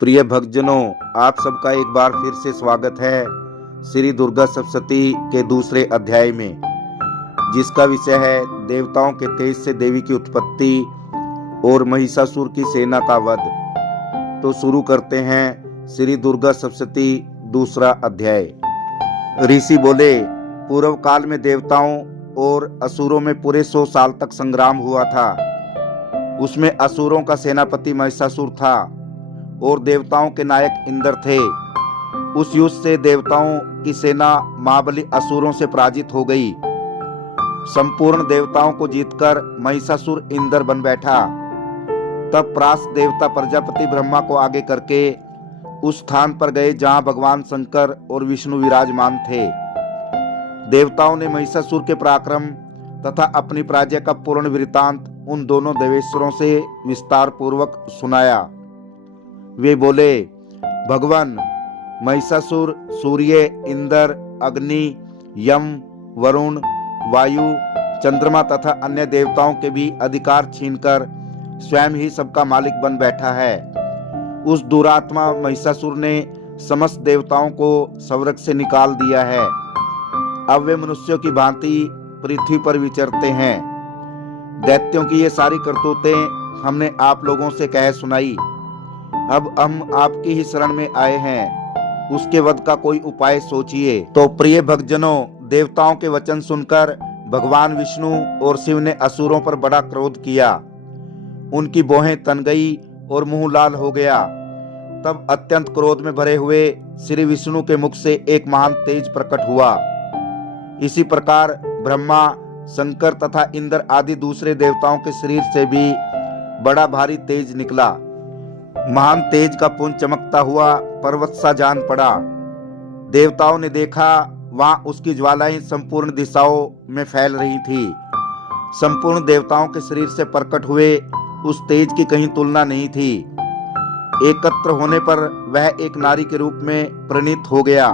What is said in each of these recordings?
प्रिय भक्तजनों, आप सबका एक बार फिर से स्वागत है श्री दुर्गा सप्तशती के दूसरे अध्याय में, जिसका विषय है देवताओं के तेज से देवी की उत्पत्ति और महिषासुर की सेना का वध। तो शुरू करते हैं श्री दुर्गा सप्तशती दूसरा अध्याय। ऋषि बोले, पूर्व काल में देवताओं और असुरों में पूरे 100 साल तक संग्राम हुआ था। उसमें असुरों का सेनापति महिषासुर था और देवताओं के नायक इंद्र थे। उस युद्ध से देवताओं की सेना महाबली असुरों से पराजित हो गई। संपूर्ण देवताओं को जीतकर महिषासुर इंद्र बन बैठा। तब प्रास देवता प्रजापति ब्रह्मा को आगे करके उस स्थान पर गए जहां भगवान शंकर और विष्णु विराजमान थे। देवताओं ने महिषासुर के पराक्रम तथा अपनी पराजय का पूर्ण वृत्तांत उन दोनों देवेश्वरों से विस्तार पूर्वक सुनाया। वे बोले, भगवान, महिषासुर सूर्य, इंद्र, अग्नि, यम, वरुण, वायु, चंद्रमा तथा अन्य देवताओं के भी अधिकार छीनकर स्वयं ही सबका मालिक बन बैठा है। उस दुरात्मा महिषासुर ने समस्त देवताओं को स्वर्ग से निकाल दिया है। अब वे मनुष्यों की भांति पृथ्वी पर विचरते हैं। दैत्यों की ये सारी करतूतें हमने आप लोगों से कह सुनाई। अब हम आपकी ही शरण में आए हैं, उसके वध का कोई उपाय सोचिए। तो प्रिय भक्तजनों, देवताओं के वचन सुनकर भगवान विष्णु और शिव ने असुरों पर बड़ा क्रोध किया। उनकी भौहें तन गई और मुंह लाल हो गया। तब अत्यंत क्रोध में भरे हुए श्री विष्णु के मुख से एक महान तेज प्रकट हुआ। इसी प्रकार ब्रह्मा, शंकर तथा इंद्र आदि दूसरे देवताओं के शरीर से भी बड़ा भारी तेज निकला। महान तेज का पुंज चमकता हुआ पर्वत सा जान पड़ा। देवताओं ने देखा, वहां उसकी ज्वालाएं संपूर्ण दिशाओं में फैल रही थी। संपूर्ण देवताओं के शरीर से प्रकट हुए उस तेज की कहीं तुलना नहीं थी। एकत्र होने पर वह एक नारी के रूप में प्रणीत हो गया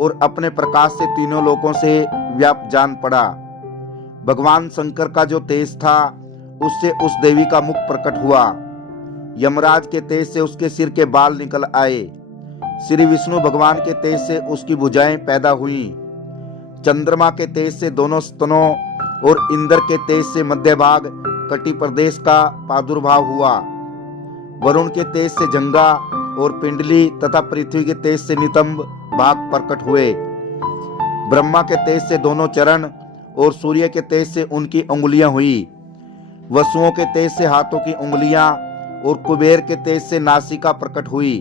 और अपने प्रकाश से तीनों लोकों से व्याप्त जान पड़ा। भगवान शंकर का जो तेज था, उससे उस देवी का मुख प्रकट हुआ। यमराज के तेज से उसके सिर के बाल निकल आए। श्री विष्णु भगवान के तेज से उसकी भुजाएं पैदा हुई। चंद्रमा के तेज से दोनों स्तनों और इंद्र के तेज से मध्य भाग कटी प्रदेश का प्रादुर्भाव हुआ। वरुण के तेज से जंगा और पिंडली तथा पृथ्वी के तेज से नितंब भाग प्रकट हुए। ब्रह्मा के तेज से दोनों चरण और सूर्य के तेज से उनकी उंगलियां हुई। वसुओं के तेज से हाथों की उंगलियां और कुबेर के तेज से नासिका प्रकट हुई।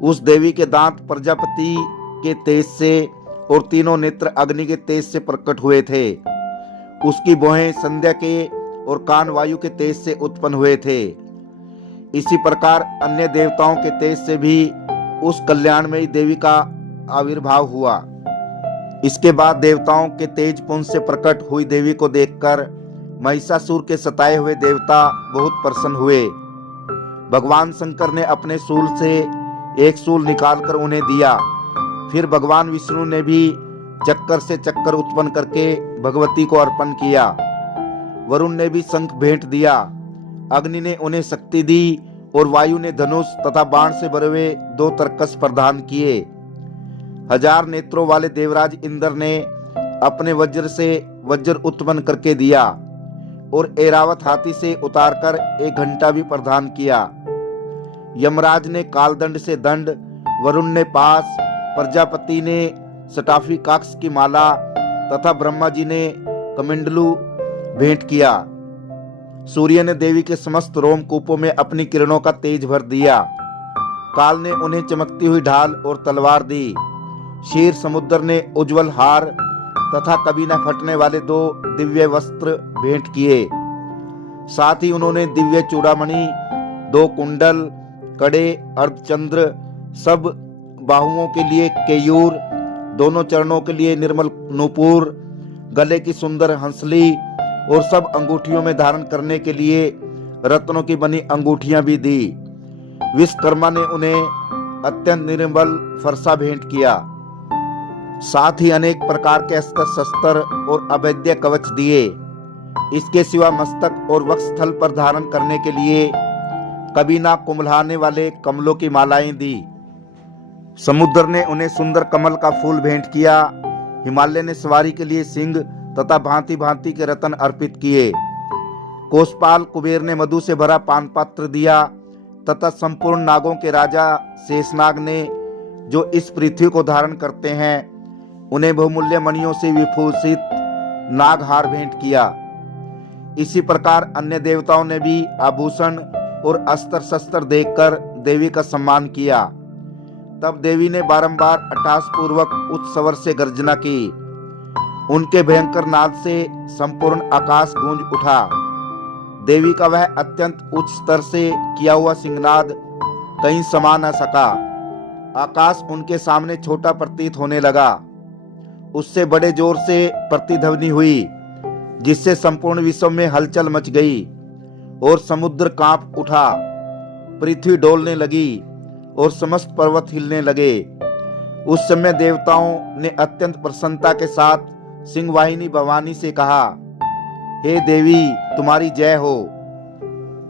उस देवी के दांत प्रजापति के तेज से और तीनों नेत्र अग्नि के तेज से प्रकट हुए थे। उसकी भौहें संध्या के और कान वायु के तेज से उत्पन्न हुए थे। इसी प्रकार अन्य देवताओं के तेज से भी उस कल्याणमयी देवी का आविर्भाव हुआ। इसके बाद देवताओं के तेज पुंज से प्रकट हुई देवी को देखकर महिषासुर के सताए हुए देवता बहुत प्रसन्न हुए। भगवान शंकर ने अपने शूल से एक शूल निकालकर उन्हें दिया। फिर भगवान विष्णु ने भी चक्कर से चक्कर उत्पन्न करके भगवती को अर्पण किया। वरुण ने भी शंख भेंट दिया। अग्नि ने उन्हें शक्ति दी और वायु ने धनुष तथा बाण से भरे हुए 2 तरकस प्रदान किए। 1000 नेत्रों वाले देवराज इंद्र ने अपने वज्र से वज्र उत्पन्न करके दिया और ऐरावत हाथी से उतारकर 1 घंटा भी प्रदान किया। यमराज ने कालदंड से दंड, वरुण ने पास, प्रजापति ने सटाफी काक्ष की माला तथा ब्रह्मा जी ने कमंडलू भेंट किया। सूर्य ने देवी के समस्त रोमकूपों में अपनी किरणों का तेज भर दिया। काल ने उन्हें चमकती हुई ढाल और तलवार दी। क्षीर समुद्र ने उज्जवल हार तथा कभी न फटने वाले 2 दिव्य वस्त्र भेंट किए। साथ ही उन्होंने दिव्य चूड़ामणि, 2 कुंडल, कड़े, अर्धचंद्र, सब बाहुओं के लिए केयूर, दोनों चरणों के लिए निर्मल नूपुर, गले की सुंदर हंसली और सब अंगूठियों में धारण करने के लिए रत्नों की बनी अंगूठियां भी दी। विश्वकर्मा ने उन्हें अत्यंत निर्मल फरसा भेंट किया। साथ ही अनेक प्रकार के अस्त्र शस्त्र और अभेद्य कवच दिए। इसके सिवा मस्तक और वक्षस्थल पर धारण करने के लिए कभी ना कुम्हलाने वाले कमलों की मालाएं दी। समुद्र ने उन्हें सुंदर कमल का फूल भेंट किया। हिमालय ने सवारी के लिए सिंह तथा भांति भांति के रत्न अर्पित किए। कोषपाल कुबेर ने मधु से भरा पान पात्र दिया तथा संपूर्ण नागों के राजा शेषनाग ने, जो इस पृथ्वी को धारण करते हैं, उन्हें बहुमूल्य मणियों से विभूषित नागहार भेंट किया। इसी प्रकार अन्य देवताओं ने भी आभूषण और अस्त्र शस्त्र देकर देवी का सम्मान किया। तब देवी ने बारंबार अट्टहासपूर्वक उच्च स्वर से गर्जना की। उनके भयंकर नाद से संपूर्ण आकाश गूंज उठा। देवी का वह अत्यंत उच्च स्तर से किया हुआ सिंहनाद कहीं समा न सका। आकाश उनके सामने छोटा प्रतीत होने लगा। उससे बड़े जोर से प्रतिध्वनि हुई, जिससे संपूर्ण विश्व में हलचल मच गई और समुद्र कांप उठा। पृथ्वी डोलने लगी और समस्त पर्वत हिलने लगे। उस समय देवताओं ने अत्यंत प्रसन्नता के साथ सिंहवाहिनी भवानी से कहा, हे देवी, तुम्हारी जय हो।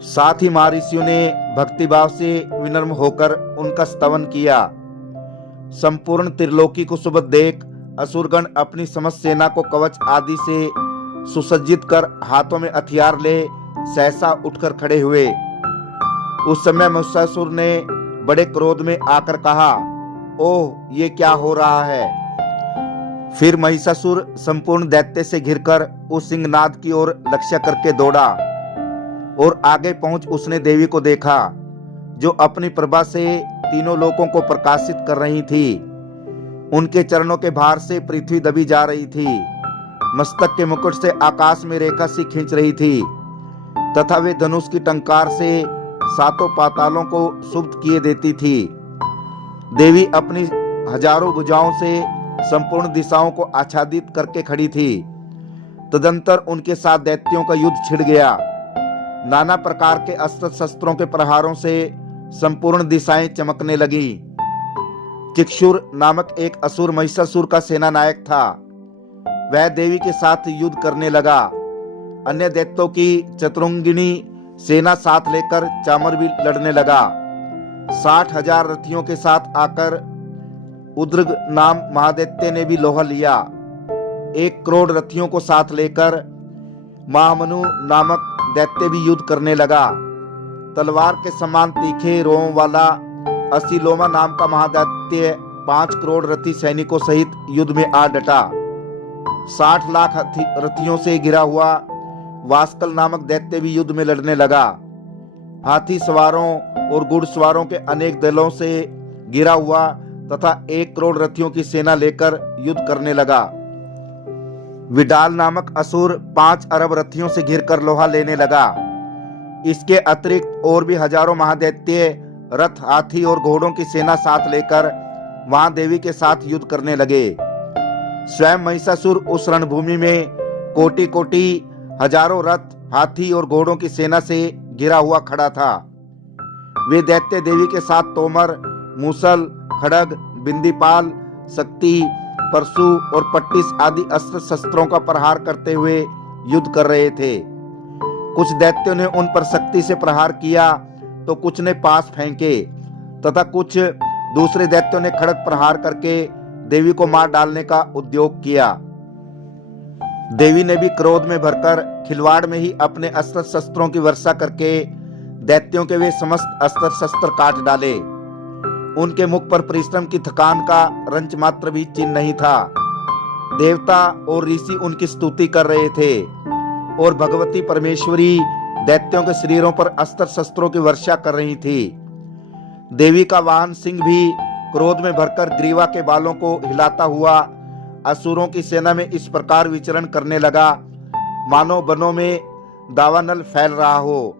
साथ ही महर्षियों ने भक्तिभाव से विनम्र होकर उनका स्तवन किया। संपूर्ण त्रिलोकी को सुबह देख असुरगण अपनी समस्त सेना को कवच आदि से सुसज्जित कर हाथों में हथियार ले सहसा उठकर खड़े हुए। उस समय महिषासुर ने बड़े क्रोध में आकर कहा, ओह, ये क्या हो रहा है। फिर महिषासुर संपूर्ण दैत्य से घिरकर उस सिंहनाद की ओर लक्ष्य करके दौड़ा और आगे पहुंच उसने देवी को देखा, जो अपनी प्रभा से तीनों लोकों को प्रकाशित कर रही थी। उनके चरणों के भार से पृथ्वी दबी जा रही थी। मस्तक के मुकुट से आकाश में रेखा सी खींच रही थी तथा वे धनुष की टंकार से सातों पातालों को सुप्त किए देती थी। देवी अपनी हजारों भुजाओं से संपूर्ण दिशाओं को आच्छादित करके खड़ी थी। तदंतर उनके साथ दैत्यों का युद्ध छिड़ गया। नाना प्रकार के अस्त्र शस्त्रों के प्रहारों से संपूर्ण दिशाएं चमकने लगी। चिक्षुर नामक एक असुर महिषासुर का सेना नायक था। वह देवी के साथ युद्ध करने लगा। अन्य दैत्यों की चतुरंगिणी सेना साथ लेकर चामर भी लड़ने लगा। 60,000 रथियों के साथ आकर उद्रग नाम महादैत्य ने भी लोहा लिया। 1 करोड़ रथियों को साथ लेकर महामनु नामक दैत्य भी युद्ध करने लगा। तलवार के समान तीखे रोम वाला असिलोमा नाम का महादैत्य 5 करोड़ रथी सैनिकों सहित युद्ध में आ डटा। 60 लाख रथियों से घिरा हुआ वास्कल नामक दैत्य भी युद्ध में लड़ने लगा। हाथी सवारों और घुड़सवारों के अनेक दलों से घिरा हुआ तथा 1 करोड़ रथियों की सेना लेकर युद्ध करने लगा। विडाल नामक असुर 5 अरब रथियों से घिरकर लोहा लेने लगा। इसके अतिरिक्त और भी हजारों महादैत्य रथ, हाथी और घोड़ों की सेना साथ लेकर वहां देवी के साथ युद्ध करने लगे। स्वयं महिषासुर उस रणभूमि में कोटि कोटि हजारों रथ, हाथी और घोड़ों की सेना से घिरा हुआ खड़ा था। वे दैत्य देवी के साथ तोमर, मूसल, खड़ग, बिंदीपाल, शक्ति, परशु और पट्टिस आदि अस्त्र शस्त्रों का प्रहार करते हुए युद्ध कर रहे थे। कुछ दैत्यों ने उन पर शक्ति से प्रहार किया तो कुछ ने पास फेंके तथा कुछ दूसरे दैत्यों ने खड़ग प्रहार करके देवी को मार डालने का उद्योग किया। देवी ने भी क्रोध में भरकर खिलवाड़ में ही अपने अस्त्र शस्त्रों की वर्षा करके दैत्यों के वे समस्त अस्त्र शस्त्र काट डाले। उनके मुख पर परिश्रम की थकान का रंच मात्र भी चिन्ह नहीं था। देवता और ऋषि उनकी स्तुति कर रहे थे और भगवती परमेश्वरी दैत्यों के शरीरों पर अस्त्र शस्त्रों की वर्षा कर रही थी। देवी का वाहन सिंह भी क्रोध में भरकर ग्रीवा के बालों को हिलाता हुआ असुरों की सेना में इस प्रकार विचरण करने लगा, मानो बनों में दावानल फैल रहा हो।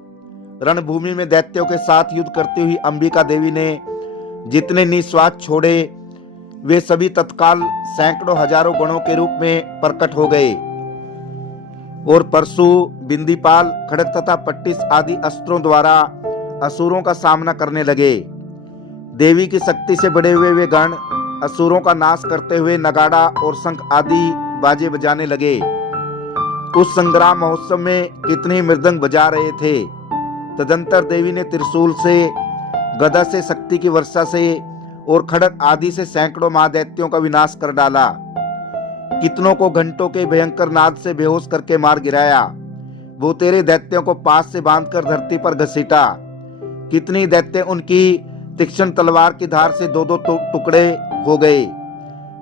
रणभूमि में दैत्यों के साथ युद्ध करती हुई अंबिका देवी ने जितने निस्वार्थ छोड़े, वे सभी तत्काल सैकड़ों हजारों गणों के रूप में प्रकट हो गए और परशु, बिंदीपाल, खड़ग तथा पट्टिस आदि अस्त्रों द्वारा असुरों का सामना करने लगे। देवी की शक्ति से बढ़े हुए वे गण असुरों का नाश करते हुए नगाड़ा और शंख आदि बाजे बजाने लगे। उस संग्राम महोत्सव में कितने मृदंग बजा रहे थे तदंतर देवी ने त्रिशूल से, गदा से, शक्ति की वर्षा से और खड्ग आदि से सैकड़ों महादैत्यों का विनाश कर डाला। कितनों को घंटों के भयंकर नाद से बेहोश करके मार गिराया। वो तेरे दैत्यों को पास से बांधकर धरती पर घसीटा। कितनी दैत्य उनकी तीक्ष्ण तलवार की धार से दो दो टुकड़े हो गए।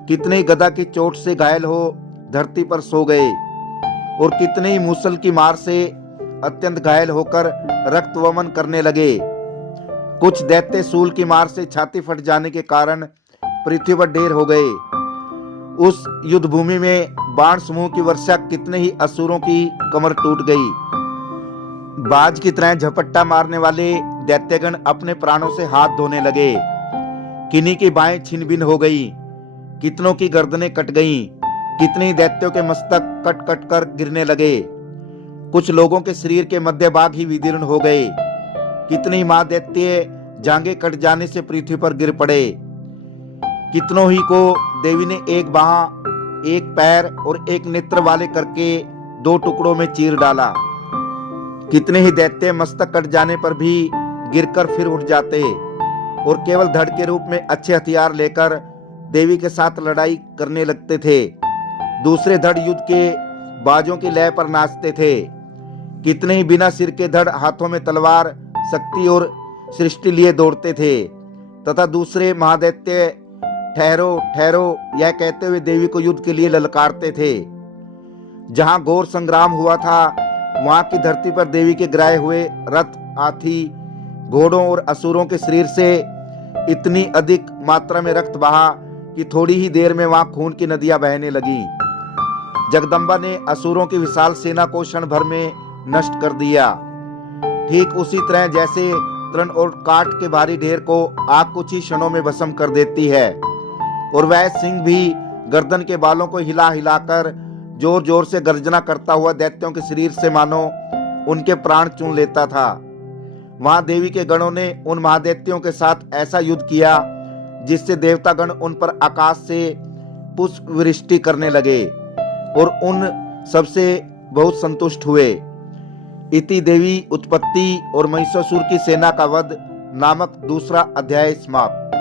कितने गदा की चोट से घायल हो धरती पर सो गए और कितने ही मूसल की मार से अत्यंत घायल होकर रक्त वमन करने लगे। कुछ दैत्य सूल की मार से छाती फट जाने के कारण पृथ्वी पर ढेर हो गए। उस युद्ध भूमि में बाण समूह की वर्षा कितने ही असुरों की कमर टूट गई। बाज की तरह झपट्टा मारने वाले दैत्यगण अपने प्राणों से हाथ धोने लगे। किन्हीं की बाहें छिन भिन हो गई, कितनों की गर्दनें कट गईं, कितने दैत्यों के मस्तक कट कट कर गिरने लगे। कुछ लोगों के शरीर के मध्य भाग ही विदीर्ण हो गए। कितने मां दैत्य जांघें कट जाने से पृथ्वी पर गिर पड़े। कितनों ही को देवी ने एक बाह, एक पैर और एक नेत्र वाले करके दो टुकड़ों में चीर डाला। कितने ही दैत्य मस्तक कट जाने पर भी गिरकर फिर उठ जाते और केवल धड़ के रूप में अच्छे हथियार लेकर देवी के साथ लड़ाई करने लगते थे। दूसरे धड़ युद्ध के बाजों की लय पर नाचते थे। कितने ही बिना सिर के धड़ हाथों में तलवार, शक्ति और सृष्टि लिए दौड़ते थे तथा दूसरे महादैत्य ठहरो ठहरो यह कहते हुए देवी को युद्ध के लिए ललकारते थे। जहां घोर संग्राम हुआ था वहां की धरती पर देवी के गिराए हुए रथ, हाथी, घोड़ों और असुरों के शरीर से इतनी अधिक मात्रा में रक्त बहा कि थोड़ी ही देर में वहां खून की नदियां बहने लगी। जगदम्बा ने असुरों की विशाल सेना को क्षण भर में नष्ट कर दिया। ठीक उसी तरह जैसे तृण और काट के भारी ढेर को आग कुछ ही क्षणों में भस्म कर देती है, और वह सिंह भी गर्दन के बालों को हिला हिलाकर जोर जोर से गर्जना करता हुआ दैत्यों के शरीर से मानो उनके प्राण चून लेता था। वहां देवी के गणों ने उन महादैत्यों के साथ ऐसा युद्ध किया जिससे देवतागण उन पर आकाश से पुष्प वृष्टि करने लगे और उन सबसे बहुत संतुष्ट हुए। इति देवी उत्पत्ति और महिषासुर की सेना का वध नामक दूसरा अध्याय समाप्त।